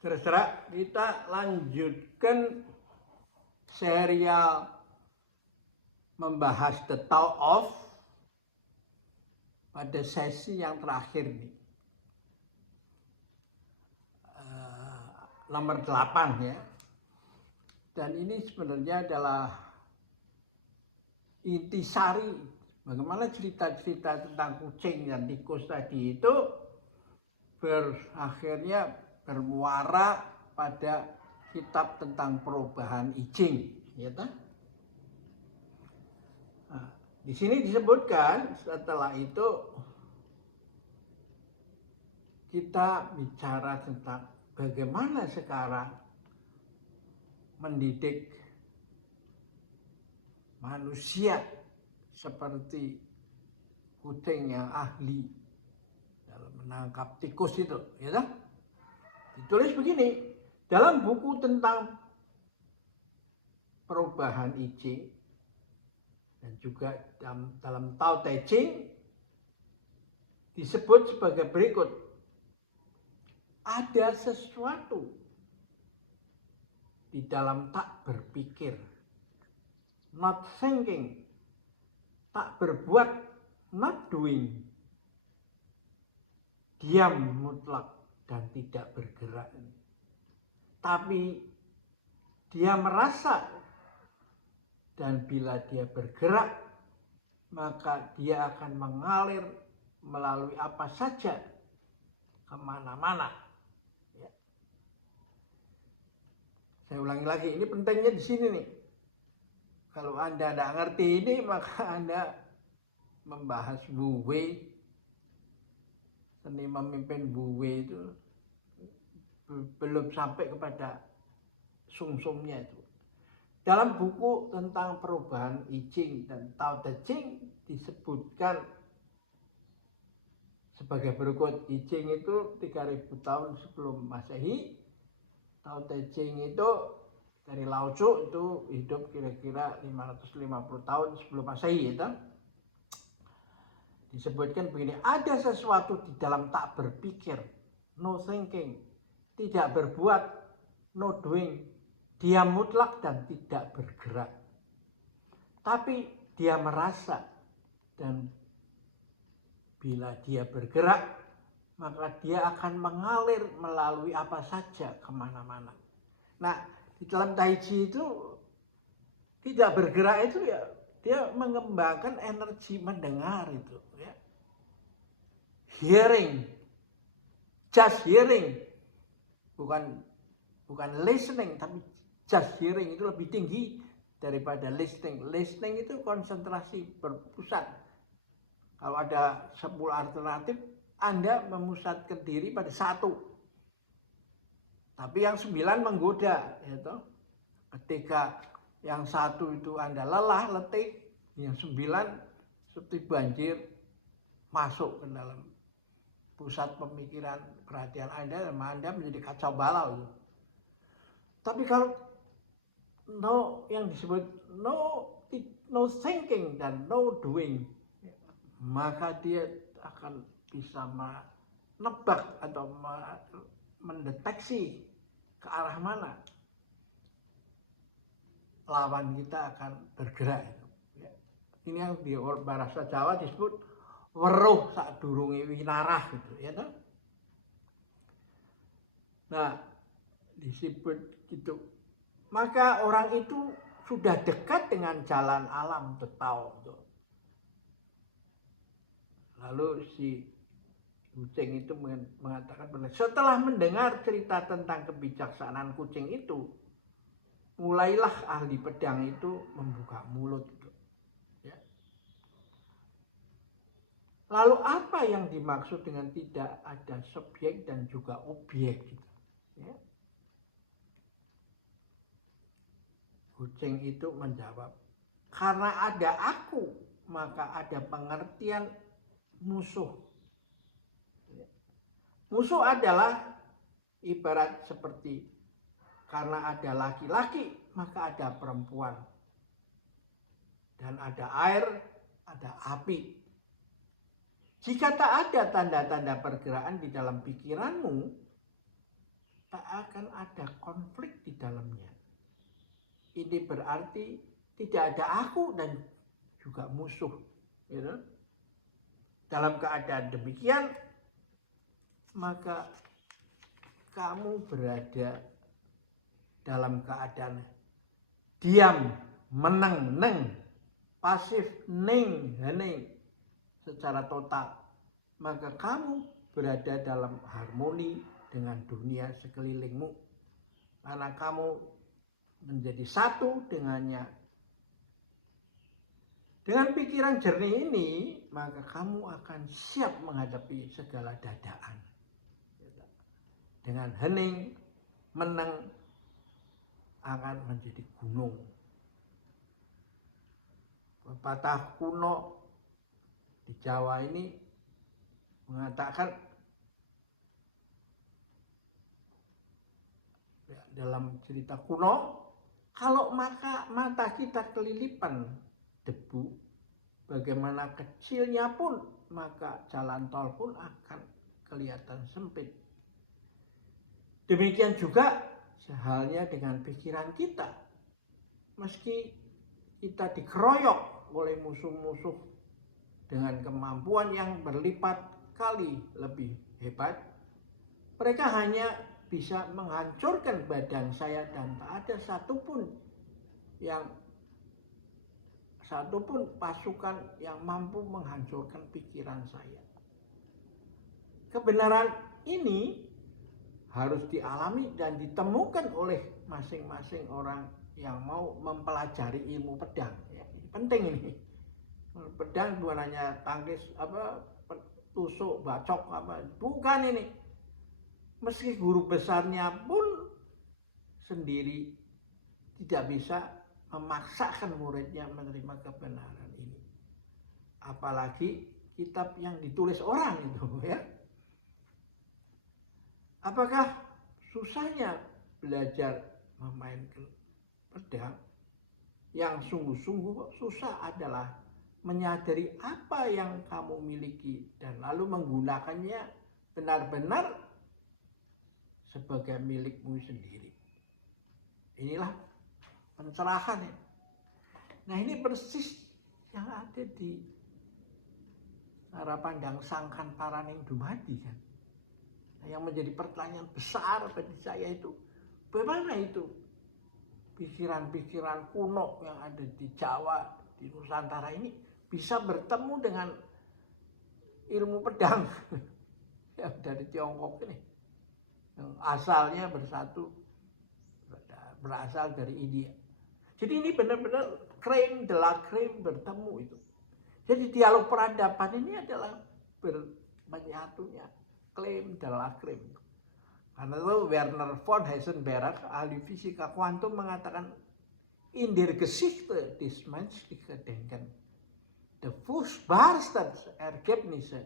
Terserah, kita lanjutkan serial membahas The Tao of pada sesi yang terakhir nih. Nomor 8 ya. Dan ini sebenarnya adalah intisari bagaimana cerita-cerita tentang kucing dan tikus tadi itu akhirnya bermuara pada kitab tentang perubahan I Ching, ya kan? Nah, di sini disebutkan setelah itu kita bicara tentang bagaimana sekarang mendidik manusia seperti kucing yang ahli dalam menangkap tikus itu, ya kan? Ditulis begini, dalam buku tentang perubahan I Ching dan juga dalam Tao Te Ching disebut sebagai berikut. Ada sesuatu di dalam tak berpikir, not thinking, tak berbuat, not doing, diam mutlak dan tidak bergerak. Tapi dia merasa, dan bila dia bergerak, maka dia akan mengalir melalui apa saja, kemana-mana. Ya. Saya ulangi lagi, ini pentingnya di sini nih. Kalau Anda tidak ngerti ini, maka Anda membahas Wu Wei, seni memimpin Wu Wei itu belum sampai kepada sumsumnya itu. Dalam buku tentang perubahan I Ching dan Tao Te Ching disebutkan sebagai berikut. I Ching itu 3000 tahun sebelum Masehi, Tao Te Ching itu dari Lao Tzu itu hidup kira-kira 550 tahun sebelum Masehi, itu disebutkan begini, ada sesuatu di dalam tak berpikir, no thinking, tidak berbuat, no doing, dia mutlak dan tidak bergerak. Tapi dia merasa, dan bila dia bergerak, maka dia akan mengalir melalui apa saja kemana-mana. Nah, di dalam Tai Chi itu tidak bergerak itu ya dia mengembangkan energi mendengar itu, ya. Hearing, just hearing, bukan listening, tapi just hearing itu lebih tinggi daripada listening. Listening itu konsentrasi berpusat. Kalau ada 10 alternatif, Anda memusatkan diri pada satu. Tapi yang 9 menggoda, yaitu ketika yang satu itu Anda lelah, letih, yang 9 seperti banjir masuk ke dalam pusat pemikiran perhatian Anda, dan Anda menjadi kacau balau. Tapi kalau yang disebut no thinking dan no doing, maka dia akan bisa menebak atau mendeteksi ke arah mana lawan kita akan bergerak. Ini yang di bahasa Jawa disebut weruh sadurunge winarah gitu, ya toh. Nah, disebut gitu. Maka orang itu sudah dekat dengan jalan alam Tao. Lalu si kucing itu mengatakan benar. Setelah mendengar cerita tentang kebijaksanaan kucing itu, mulailah ahli pedang itu membuka mulut. Ya. Lalu apa yang dimaksud dengan tidak ada subjek dan juga objek? Gitu. Ya. Kucing itu menjawab, karena ada aku, maka ada pengertian musuh. Musuh adalah ibarat seperti karena ada laki-laki, maka ada perempuan. Dan ada air, ada api. Jika tak ada tanda-tanda pergerakan di dalam pikiranmu, tak akan ada konflik di dalamnya. Ini berarti tidak ada aku dan juga musuh. Gitu. Dalam keadaan demikian, maka kamu berada dalam keadaan diam, meneng, neng, pasif, ning, hening secara total. Maka kamu berada dalam harmoni dengan dunia sekelilingmu. Karena kamu menjadi satu dengannya. Dengan pikiran jernih ini, maka kamu akan siap menghadapi segala dadaan. Dengan hening, meneng, akan menjadi gunung. Pepatah kuno di Jawa ini mengatakan dalam cerita kuno, kalau mata kita kelilipan debu, bagaimana kecilnya pun, maka jalan tol pun akan kelihatan sempit. Demikian juga sehalnya dengan pikiran kita. Meski kita dikeroyok oleh musuh-musuh dengan kemampuan yang berlipat kali lebih hebat, mereka hanya bisa menghancurkan badan saya dan tak ada satupun pasukan yang mampu menghancurkan pikiran saya. Kebenaran ini harus dialami dan ditemukan oleh masing-masing orang yang mau mempelajari ilmu pedang. Ya, ini penting ini. Pedang bukan hanya tangkis tusuk, bacok bukan ini. Meski guru besarnya pun sendiri tidak bisa memaksakan muridnya menerima kebenaran ini. Apalagi kitab yang ditulis orang itu, ya. Apakah susahnya belajar memainkan pedang? Yang sungguh-sungguh susah adalah menyadari apa yang kamu miliki dan lalu menggunakannya benar-benar sebagai milikmu sendiri. Inilah pencerahan ya. Nah, ini persis yang ada di cara pandang Sangkan Paraning Dumadi kan. Nah, yang menjadi pertanyaan besar bagi saya itu, bagaimana itu pikiran-pikiran kuno yang ada di Jawa, di Nusantara ini bisa bertemu dengan ilmu pedang yang dari Tiongkok ini, yang asalnya berasal dari India. Jadi ini benar-benar crème de la crème bertemu itu. Jadi dialog peradaban ini adalah menyatunya crème de la crème. Karena itu Werner von Heisenberg, ahli fisika kuantum, mengatakan in der Geschichte des menschlichen Denkens the furchtbarsten Ergebnisse,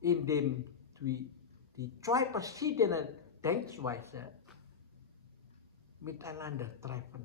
indem die zwei verschiedene Denkweisen miteinander treffen.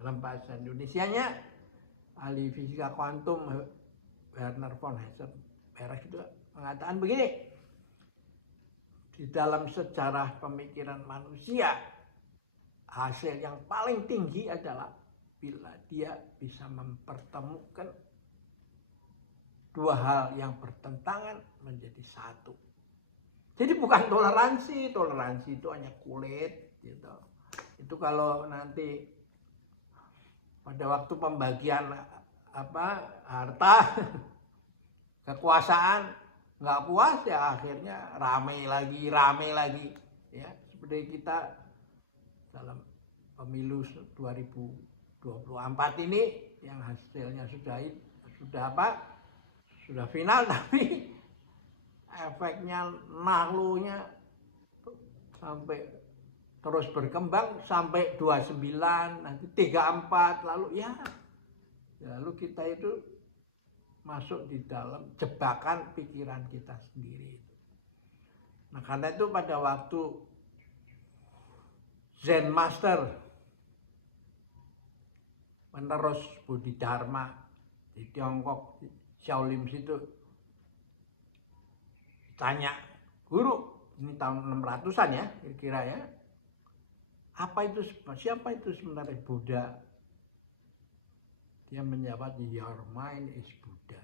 Dalam bahasa Indonesianya, ahli fisika kuantum Werner von Heisenberg itu mengatakan begini, di dalam sejarah pemikiran manusia, hasil yang paling tinggi adalah bila dia bisa mempertemukan dua hal yang bertentangan menjadi satu. Jadi bukan toleransi itu hanya kulit gitu. Itu kalau nanti pada waktu pembagian harta, kekuasaan nggak puas ya akhirnya rame lagi ya, seperti kita dalam pemilu 2024 ini yang hasilnya sudah final, tapi efeknya nahlunya sampai terus berkembang sampai 29, nanti 34, lalu kita itu masuk di dalam jebakan pikiran kita sendiri. Nah, karena itu pada waktu Zen Master penerus Bodhidharma di Tiongkok, Shaolin situ, tanya, guru ini tahun 600-an ya, kira-kira ya. Siapa itu sebenarnya Buddha? Dia menjawab, your mind is Buddha.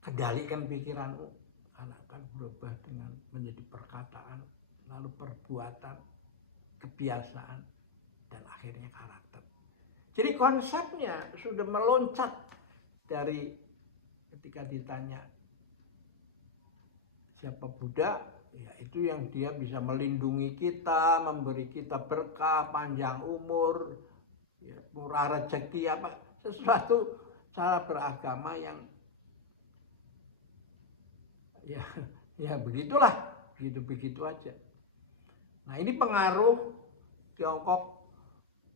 Kendalikan pikiranmu, karena akan berubah dengan menjadi perkataan, lalu perbuatan, kebiasaan, dan akhirnya karakter. Jadi konsepnya sudah meloncat dari ketika ditanya siapa Buddha, ya itu yang dia bisa melindungi kita, memberi kita berkah, panjang umur, ya, murah rezeki, apa sesuatu cara beragama yang ya begitulah, begitu aja. Nah ini pengaruh Tiongkok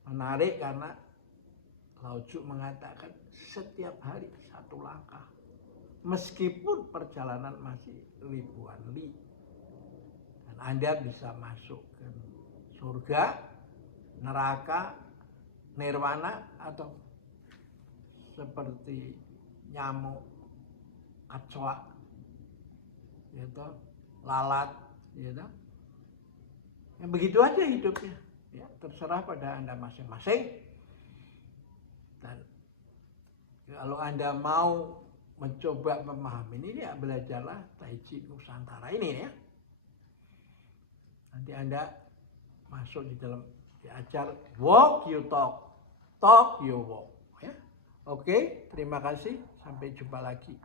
menarik karena Lao Tzu mengatakan setiap hari satu langkah, meskipun perjalanan masih ribuan li, dan Anda bisa masuk ke surga, neraka, nirwana, atau seperti nyamuk, kecoa, gitu, lalat, gitu. Ya begitu aja hidupnya, ya terserah pada Anda masing-masing. Dan kalau Anda mau mencoba memahami ini, ya belajarlah Tai Chi Nusantara ini ya. Nanti Anda masuk di dalam diajar walk you talk, talk you walk ya. Oke, terima kasih, sampai jumpa lagi.